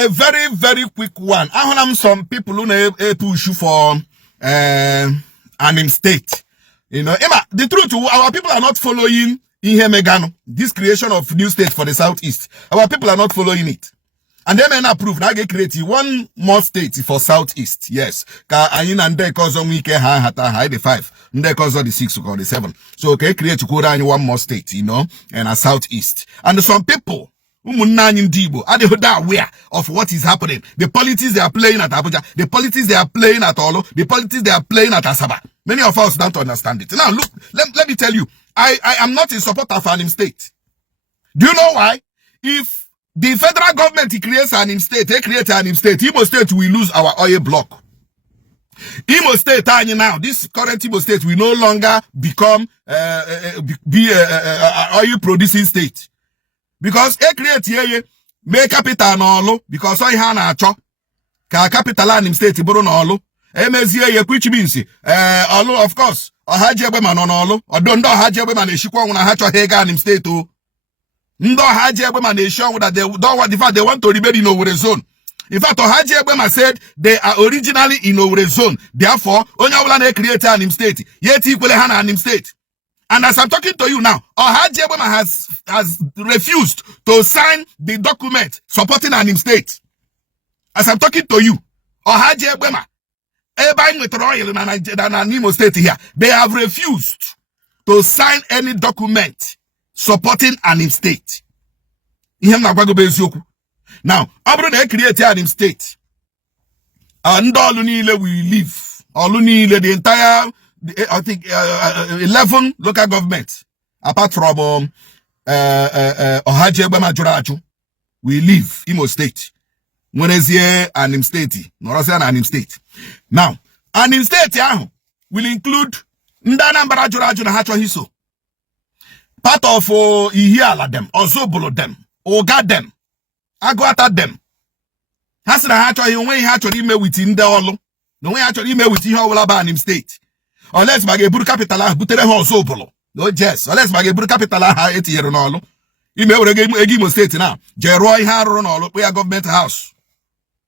a very, very quick one. I have some people who push for Anyoma State. You know, Emma, the truth, our people are not following Ihe Megano, this creation of new state for the Southeast. Our people are not following it. And they may not approve. Now get create one more state for Southeast. Yes. Ka ayin and they cause on week high the 5. And they cause the 6 or the 7. So okay, create to go down one more state, you know, and a Southeast. And some people Igbo are they aware of what is happening. The politics they are playing at Abuja, the politics they are playing at Olo, the politics they are playing at Asaba. Many of us don't understand it. Now look, let me tell you, I am not in support of Anyoma State. Do you know why? If the federal government creates Anyoma State, they create Anyoma State, Igbo State will lose our oil block. Igbo State now, this current Igbo State will no longer become be oil producing state. Because they create here, make capital no because I have a chop, capital Anyoma State, boro no MSA, which means, of course, or Hajabema no or don't know Hajabema, Shikwa, when I had to Anyoma State, oh. Ndo Hajabema, they show that they don't want the fact they want to remain in our zone. In fact, Hajabema said they are originally in our zone. Therefore, Onyawala created Anyoma State, yet equally Anyoma State. And as I'm talking to you now, Hajabema has refused to sign the document supporting Anyoma State. As I'm talking to you, Hajabema, buying with royal and Anyoma State here, they have refused to sign any document supporting Anyoma State. Now, after they create Anyoma State, and all will leave. All the entire, I think, 11 local governments, apart from Ohajebema Juraju, we leave Imo State. When is here Anyoma State? Anyoma State. Now, Anyoma State will include Ndanambara Juraju na Hacho Hiso. Part of Ihiala them, Ozobolo them, Oga them, Agwata them. Hasna Hacho, when he actually met with Indolo, no way actually met with Anyoma State. Unless Mageburu capital, Butere Ozobolo. No, yes, unless Mageburu capital, 8 years on all. You may Igbo State now. Jeroy Haron, where government house.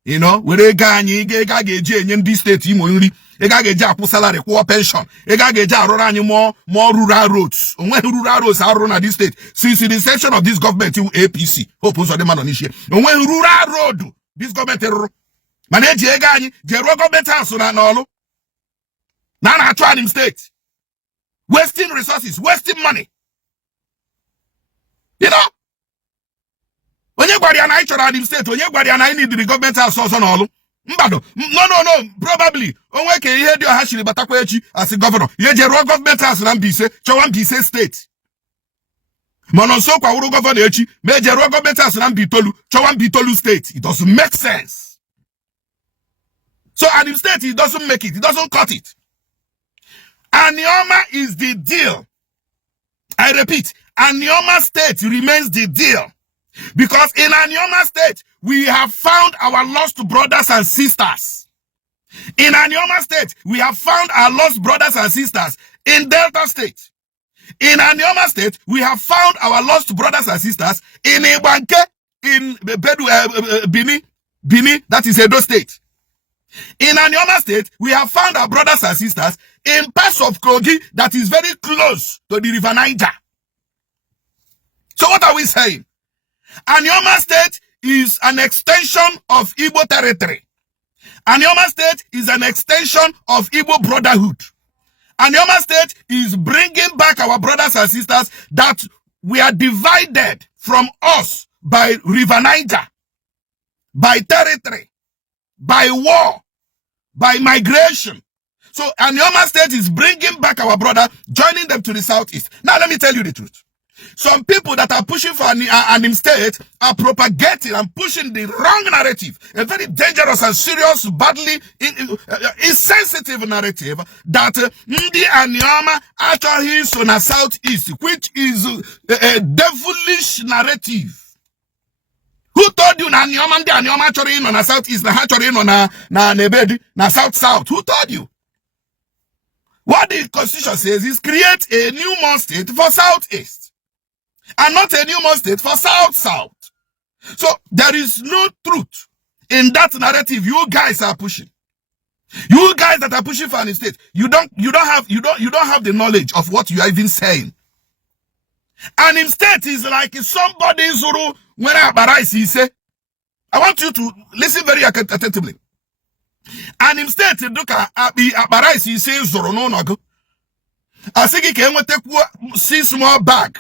You know, where they ganye, in this state, you only. Egageja salary, poor pension. Egageja run more rural roads. When rural roads are run at this state, since the inception of this government, APC, hope on the man on issue. And when rural road, this government, manage Egani, Jero government house on all. Now Anyoma State. Wasting resources, wasting money. You know? When you go to Anyoma State, when you go to need the government house on all. No, probably. Onwe ke ihe dio hashiri batakwa echi as a governor. Ye je ro government house na Mbise, chowa Mbise state. Mono so kwa uru governor echi, me je ro government house na Mbitolu, chowa Mbitolu state. It doesn't make sense. So Anyoma State, it doesn't make it. It doesn't cut it. Anyoma is the deal. I repeat, Anyoma State remains the deal. Because in Anyoma State, we have found our lost brothers and sisters. In Anyoma State, we have found our lost brothers and sisters in Delta State. In Anyoma State, we have found our lost brothers and sisters in Ibanke, in Bini, that is Edo State. In Anyoma State, we have found our brothers and sisters in parts of Kogi that is very close to the River Niger. So what are we saying? Anyoma State is an extension of Igbo territory. Anyoma State is an extension of Igbo brotherhood. Anyoma State is bringing back our brothers and sisters that we are divided from us by River Niger, by territory, by war, by migration. So Anyoma State is bringing back our brother, joining them to the Southeast. Now let me tell you the truth. Some people that are pushing for Anyoma State are propagating and pushing the wrong narrative, a very dangerous and serious, badly insensitive narrative that the Anyoma actually is on the Southeast, which is a devilish narrative. Who told you Anyoma and the Anyoma actually in on the Southeast, na actually in on na Nebedi, na South? Who told you? What the Constitution says is create a new more state for Southeast. And not a new more state for South. So there is no truth in that narrative you guys are pushing. You guys that are pushing for an state, you don't have the knowledge of what you are even saying. An state is like somebody zuru when he say, I want you to listen very attentively. An state look at he say zuru no go. I think he can take 6 small bag.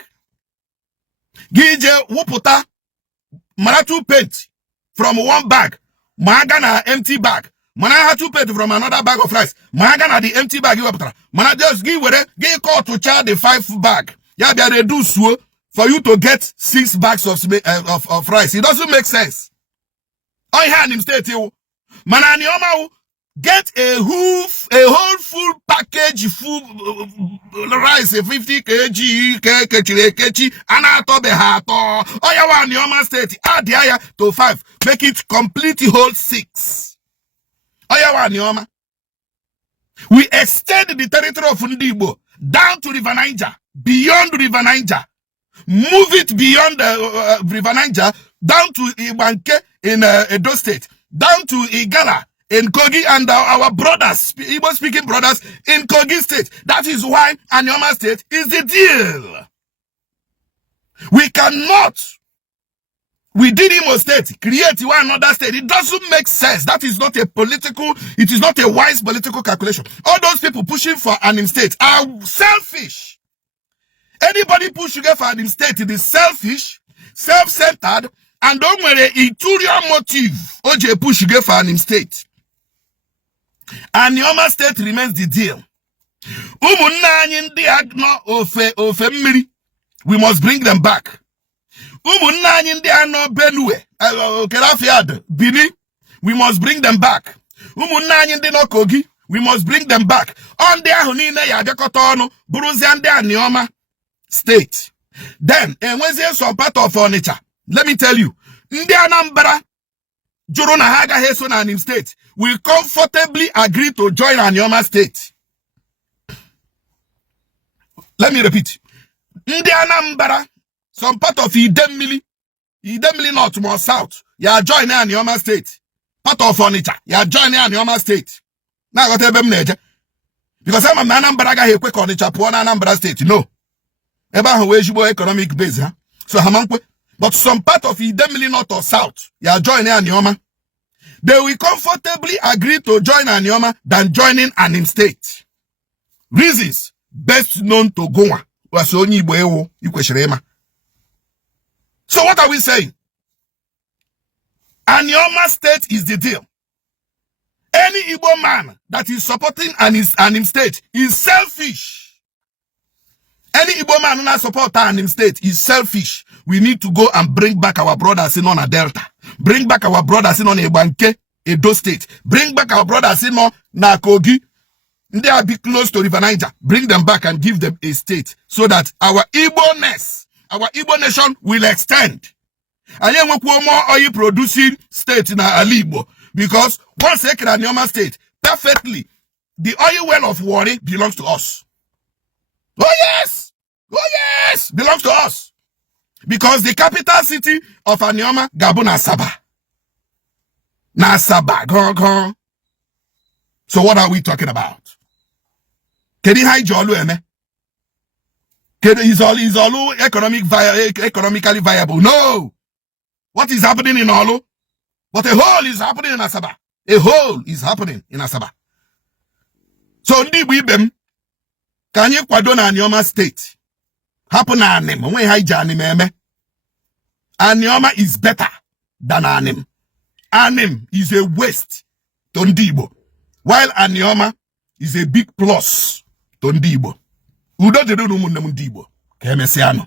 Gije wuputa maratu paint from one bag. Magana empty bag. Mana have to pay from another bag of rice. Magana the empty bag you have. Mana just give call to charge the 5 bag. Yeah, they reduce for you to get 6 bags of rice. It doesn't make sense. I had him state you. Mana Anyoma get a whole full package full rice 50 kg and I told the heart. Oh yeah, Anyoma State add the to 5. Make it complete whole 6. Anyoma. We extend the territory of Igbo down to River Niger, beyond River Niger. Move it beyond River Niger, down to Ibanke in Edo State, down to Igala in Kogi, and our brothers, Igbo-speaking brothers in Kogi State. That is why Anyoma State is the deal. We cannot, within Imo State, create one another state. It doesn't make sense. That is not a political, it is not a wise political calculation. All those people pushing for an state are selfish. Anybody pushing for an state is selfish, self-centered, and don't wear an interior motive. OJ push for an state. Anyoma State remains the deal. We must bring them back. Bini, we must bring them back. Kogi, we must bring them back. On the Anyoma State. Then, and when there's some part of furniture, let me tell you, Ndi Anambra, Juruna Haga Heson and him state will comfortably agree to join Anyoma State. Let me repeat. Ndi Anambra, some part of Idemili North, more South, you are joining Anyoma State. Part of furniture, you are joining Anyoma State. Now I got to tell you, because I'm a man Anambra here quick furniture, poor Anambra State. No. Eba where you economic base, huh? So Hamankwe. But some part of Idemili North or South, you are joining Anyoma. They will comfortably agree to join Anyoma than joining an state. Reasons best known to Goa. So what are we saying? Anyoma State is the deal. Any Igbo man that is supporting an state is selfish. Any Igbo man who not support an state is selfish. We need to go and bring back our brothers in on a Delta. Bring back our brothers in on Ibanke, Edo State. Bring back our brothers in on Kogi. They are be close to River Niger. Bring them back and give them a state so that our Igbo-ness, our Igbo nation will extend. And then we more oil producing state in Igbo, because once they can Anyoma State perfectly, the oil well of Warri belongs to us. Oh yes! Oh yes! Belongs to us. Because the capital city of Anyoma, Gabon, Nasaba. Nasaba. So what are we talking about? Can you hide your eme? Is all economically viable? No. What is happening in Olu? But a hole is happening in Asaba. A hole is happening in Asaba. So ndi wibem can you kwado na Anyoma State? Happen na anim. When hija anim eme. Anyoma is better than Anim. Anim is a waste to Ndibo, while Anyoma is a big plus to Ndibo. Udo jedo no munne Ndibo. Kemesiano.